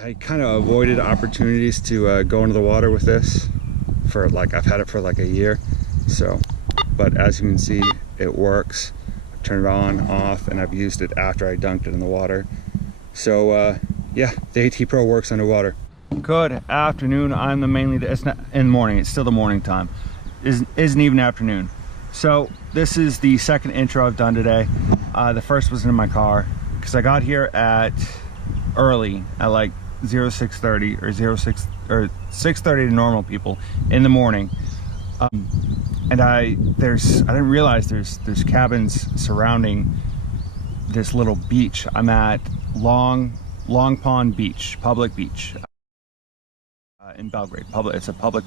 I kind of avoided opportunities to go into the water with this for like, I've had it for like a year. So, but as you can see, it works. I turn it on, off, and I've used it after I dunked it in the water. So yeah, the AT Pro works underwater. Good afternoon. I'm the mainly, it's not in the morning, it's still the morning time. Isn't even afternoon. So this is the second intro I've done today. The first was in my car because I got here at early at like 0630 or 6:30 to normal people in the morning, and I didn't realize there's cabins surrounding this little beach. I'm at Long Pond Beach, public beach in Belgrade. It's a public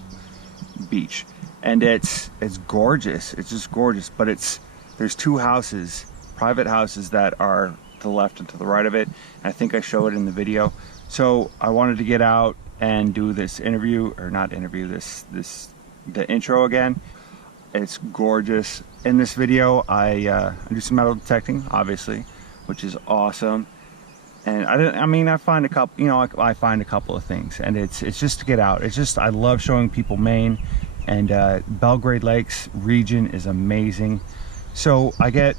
beach, and it's gorgeous. It's just gorgeous. But there's two houses, private houses, that are to the left and to the right of it. And I think I show it in the video. So I wanted to get out and do this interview, or not interview, the intro again. It's gorgeous. In this video, I do some metal detecting, obviously, which is awesome. And I find a couple, I find a couple of things, and it's just to get out. It's just, I love showing people Maine, and Belgrade Lakes region is amazing. So I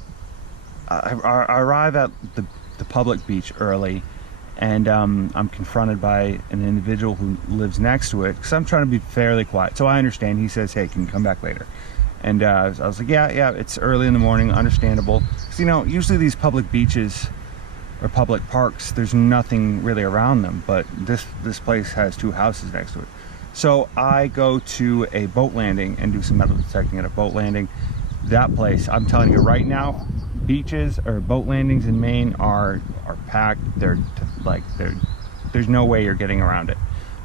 arrive at the public beach early, and I'm confronted by an individual who lives next to it, because I'm trying to be fairly quiet. So I understand. He says, "Hey, can you come back later?" And I was like, yeah, it's early in the morning, understandable. Because, usually these public beaches or public parks, there's nothing really around them, but this place has two houses next to it. So I go to a boat landing and do some metal detecting at a boat landing. That place, I'm telling you right now, beaches or boat landings in Maine are packed. There's no way you're getting around it.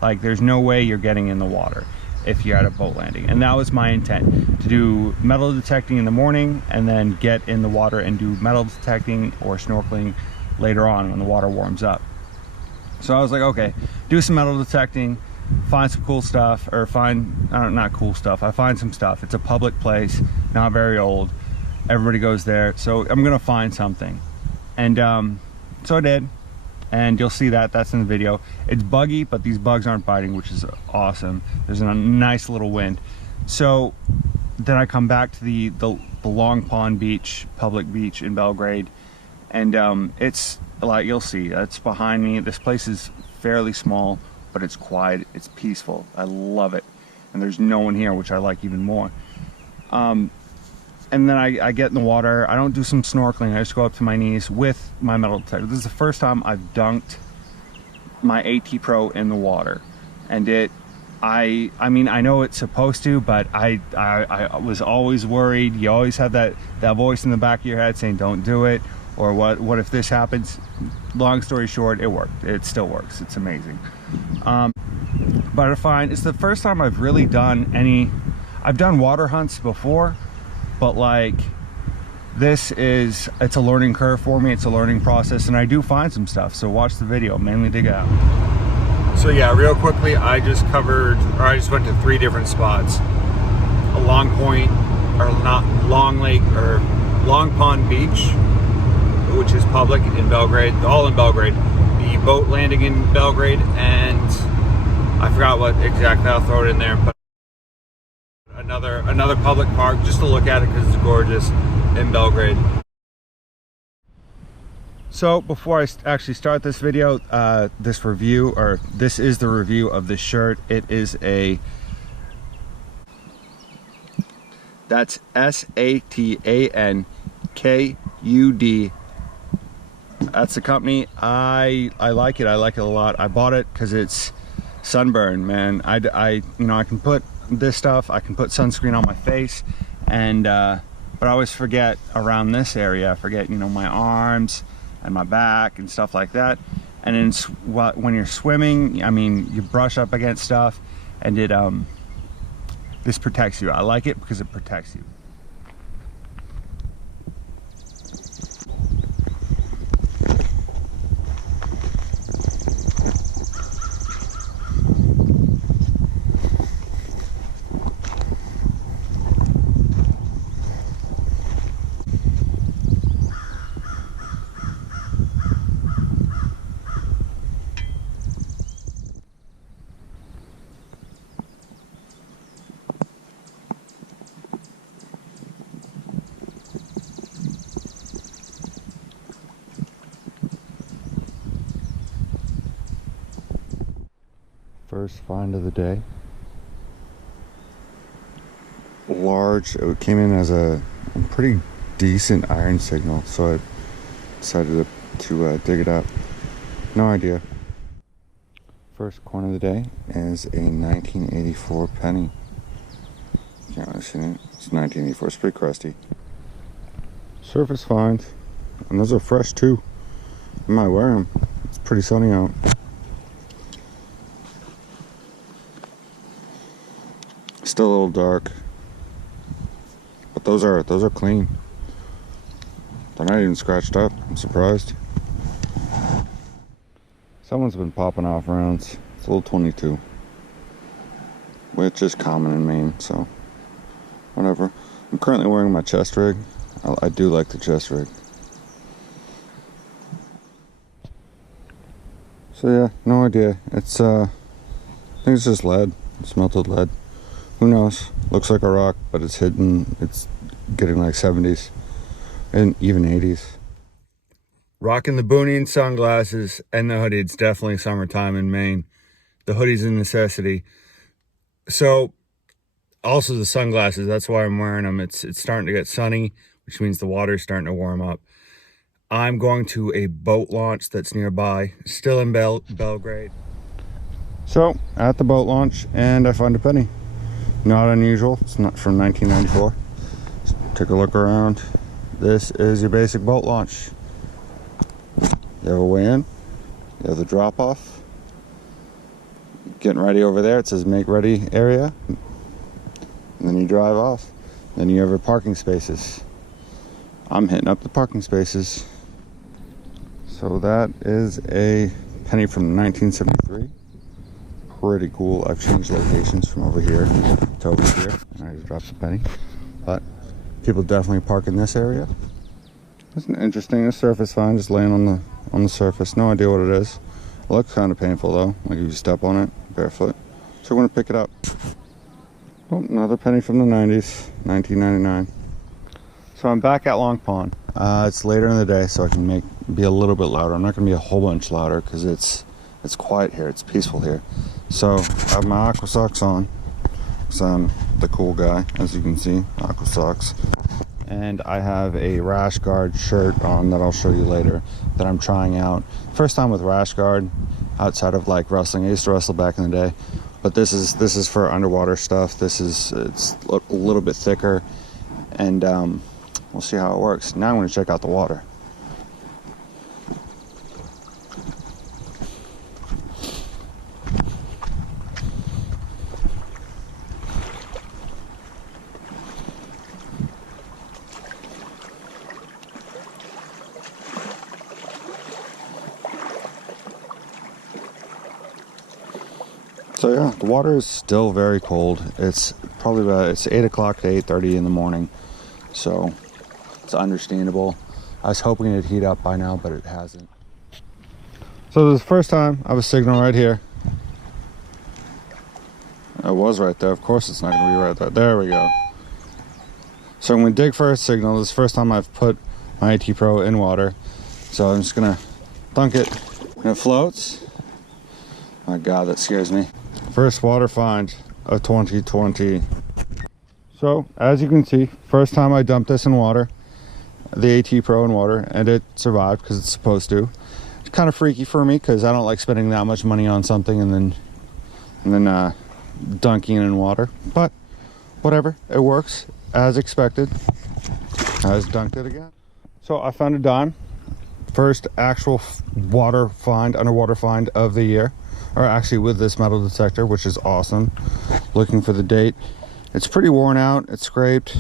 Like, there's no way you're getting in the water if you're at a boat landing. And that was my intent, to do metal detecting in the morning and then get in the water and do metal detecting or snorkeling later on when the water warms up. So I was like, okay, do some metal detecting, find some cool stuff, or not cool stuff, I find some stuff. It's a public place, not very old, everybody goes there, so I'm gonna find something. And so I did, and you'll see that's in the video. It's buggy, but these bugs aren't biting, which is awesome. There's a nice little wind. So then I come back to the Long Pond Beach, public beach in Belgrade, and it's like, you'll see, it's behind me. This place is fairly small, but it's quiet, it's peaceful. I love it, and there's no one here, which I like even more. And then I get in the water. I don't do some snorkeling, I just go up to my knees with my metal detector. This is the first time I've dunked my AT Pro in the water, and I mean, I know it's supposed to, but I was always worried. You always have that voice in the back of your head saying, don't do it, or what if this happens? Long story short, it worked. It still works. It's amazing. But I find it's the first time I've really done I've done water hunts before, but like, it's a learning curve for me. It's a learning process, and I do find some stuff. So watch the video, mainly dig out. So yeah, real quickly, I just went to 3 different spots. A Long Point, or not Long Lake, or Long Pond Beach, which is public in Belgrade, all in Belgrade. The boat landing in Belgrade, and I forgot what exactly, I'll throw it in there, but another public park, just to look at it because it's gorgeous in Belgrade. So before I actually start this video, this is the review of this shirt. It is that's SATANKUD. That's the company. I like it. I like it a lot. I bought it because it's sunburn, man. I can put this stuff, I can put sunscreen on my face, and but I always forget around this area. I forget, my arms and my back and stuff like that. And then when you're swimming, I mean, you brush up against stuff, and this protects you. I like it because it protects you. First find of the day. Large, it came in as a pretty decent iron signal, so I decided to dig it up. No idea. First coin of the day is a 1984 penny. Can't really see it. It's 1984. It's pretty crusty. Surface find, and those are fresh too. I might wear them. It's pretty sunny out. Still a little dark, but those are clean. They're not even scratched up. I'm surprised. Someone's been popping off rounds. It's a little 22, which is common in Maine, so whatever. I'm currently wearing my chest rig. I do like the chest rig. So yeah, no idea. It's I think it's just lead, smelted lead. Who knows? Looks like a rock, but it's hidden. It's getting like 70s and even 80s. Rocking the boonie and sunglasses and the hoodie. It's definitely summertime in Maine. The hoodie's a necessity. So, also the sunglasses. That's why I'm wearing them. It's starting to get sunny, which means the water's starting to warm up. I'm going to a boat launch that's nearby, still in Belgrade. So, at the boat launch, and I found a penny. Not unusual. It's not from 1994. Just take a look around. This is your basic boat launch. You have a way in, you have the drop off, getting ready over there, it says make ready area, and then you drive off. Then you have your parking spaces. I'm hitting up the parking spaces. So that is a penny from 1973. Pretty cool. I've changed locations from over here to over here, and I just dropped the penny. But people definitely park in this area. It's an interesting surface find, just laying on the surface. No idea what it is. It looks kind of painful though, like if you step on it barefoot. So we're gonna pick it up. Oh, another penny from the 90s, 1999. So I'm back at Long Pond. It's later in the day, so I can be a little bit louder. I'm not gonna be a whole bunch louder because it's quiet here. It's peaceful here. So I have my aqua socks on because I'm the cool guy, as you can see. Aqua socks. And I have a rash guard shirt on that I'll show you later that I'm trying out. First time with rash guard outside of like wrestling. I used to wrestle back in the day, but this is for underwater stuff. It's a little bit thicker, and we'll see how it works. Now I'm going to check out the water. So yeah, the water is still very cold. It's probably it's 8 o'clock to 8:30 in the morning, so it's understandable. I was hoping it'd heat up by now, but it hasn't. So this is the first time I have a signal right here. It was right there. Of course it's not going to be right there. There we go. So I'm going to dig for a signal. This is the first time I've put my AT Pro in water. So I'm just going to dunk it, and it floats. My God, that scares me. First water find of 2020. So as you can see, first time I dumped this in water, the AT Pro in water, and it survived because it's supposed to. It's kind of freaky for me because I don't like spending that much money on something and then dunking it in water, but whatever, it works as expected. I just dunked it again. So I found a dime. First actual water find, underwater find of the year. Or actually with this metal detector, which is awesome. Looking for the date. It's pretty worn out, it's scraped.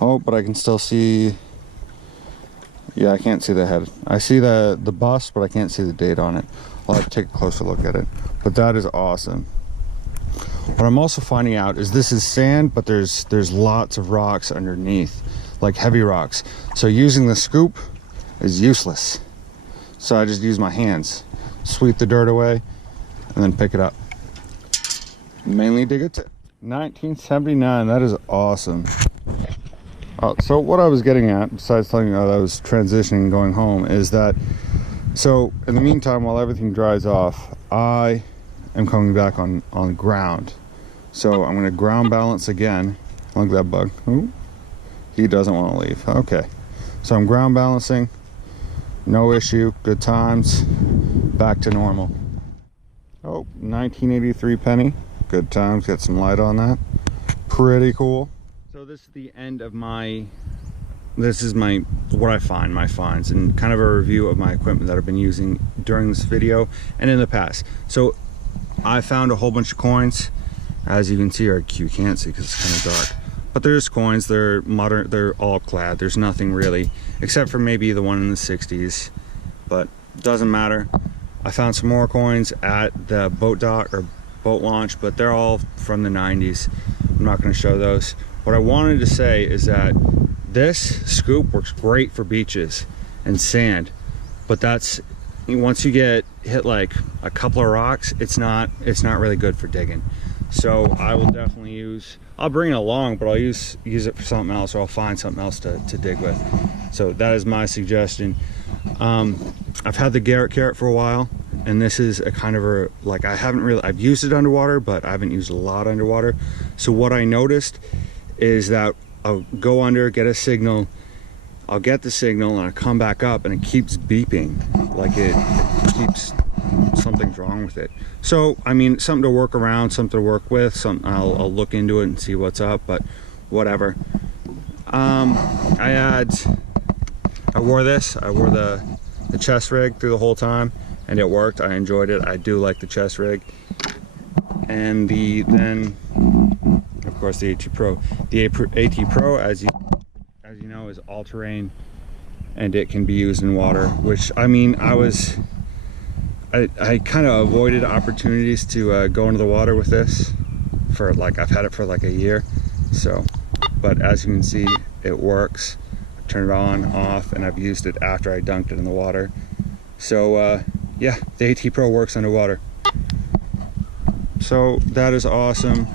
Oh, but I can still see, yeah, I can't see the head. I see the bust, but I can't see the date on it. I'll have to take a closer look at it. But that is awesome. What I'm also finding out is this is sand, but there's lots of rocks underneath, like heavy rocks. So using the scoop is useless. So I just use my hands. Sweep the dirt away and then pick it up. Mainly dig it to 1979. That is awesome. So what I was getting at, besides telling you that I was transitioning and going home, is that so in the meantime, while everything dries off, I am coming back on the ground. So I'm going to ground balance again. Look at that bug. Ooh, he doesn't want to leave. Okay, so I'm ground balancing, no issue, good times, back to normal. Oh, 1983 penny, good times, get some light on that, pretty cool. So this is the end of what I find, my finds, and kind of a review of my equipment that I've been using during this video and in the past. So I found a whole bunch of coins, as you can see, or you can't see because it's kind of dark, but there's coins. They're modern, they're all clad, there's nothing really except for maybe the one in the 60s, but doesn't matter. I found some more coins at the boat dock or boat launch, but they're all from the 90s. I'm not going to show those. What I wanted to say is that this scoop works great for beaches and sand, but that's once you get hit like a couple of rocks, it's not really good for digging. So I will definitely I'll bring it along, but I'll use it for something else, or I'll find something else to dig with. So that is my suggestion. I've had the Garrett carrot for a while, and this is a kind of a, like, I've used it underwater, but I haven't used a lot underwater. So what I noticed is that I'll go under, get a signal, I'll get the signal, and I come back up and it keeps beeping, like it keeps, something's wrong with it. So I mean, something to work around, something to work with, I'll look into it and see what's up, but whatever. I wore the chest rig through the whole time, and it worked. I enjoyed it. I do like the chest rig. And then of course the AT Pro. The AT Pro, as you know, is all-terrain, and it can be used in water, which, I mean, I kind of avoided opportunities to go into the water with this for, like, I've had it for like a year. So, but as you can see, it works. I turn it on, off, and I've used it after I dunked it in the water. So yeah, the AT Pro works underwater. So that is awesome.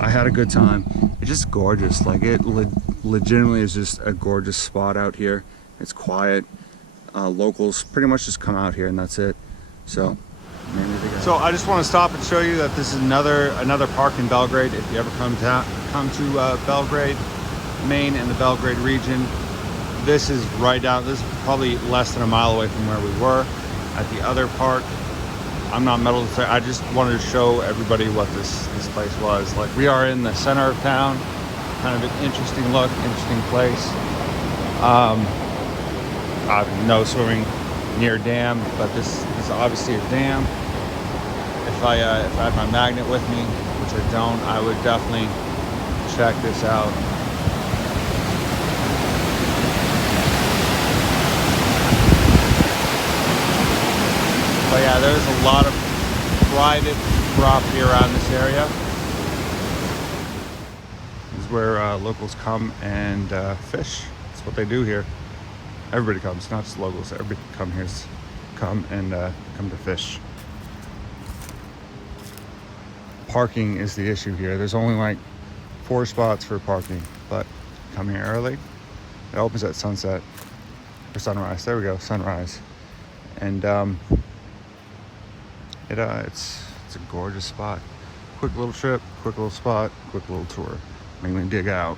I had a good time. It's just gorgeous. Like, it legitimately is just a gorgeous spot out here. It's quiet. Locals pretty much just come out here and that's it. So I just want to stop and show you that this is another park in Belgrade. If you ever come to Belgrade, Maine, and the Belgrade region, this is right down. This is probably less than a mile away from where we were at the other park. I'm not metal detecting. I just wanted to show everybody what this place was. Like, we are in the center of town. Kind of an interesting look, interesting place. No swimming near a dam, but this is obviously a dam. If I had my magnet with me, which I don't, I would definitely check this out. But yeah, there's a lot of private property around this area. This is where locals come and fish. That's what they do here. Everybody comes, not just locals. Everybody come to fish. Parking is the issue here. There's only like 4 spots for parking, but come here early. It opens at sunset or sunrise. There we go, sunrise. And it's a gorgeous spot. Quick little trip, quick little spot, quick little tour. Mainly dig out.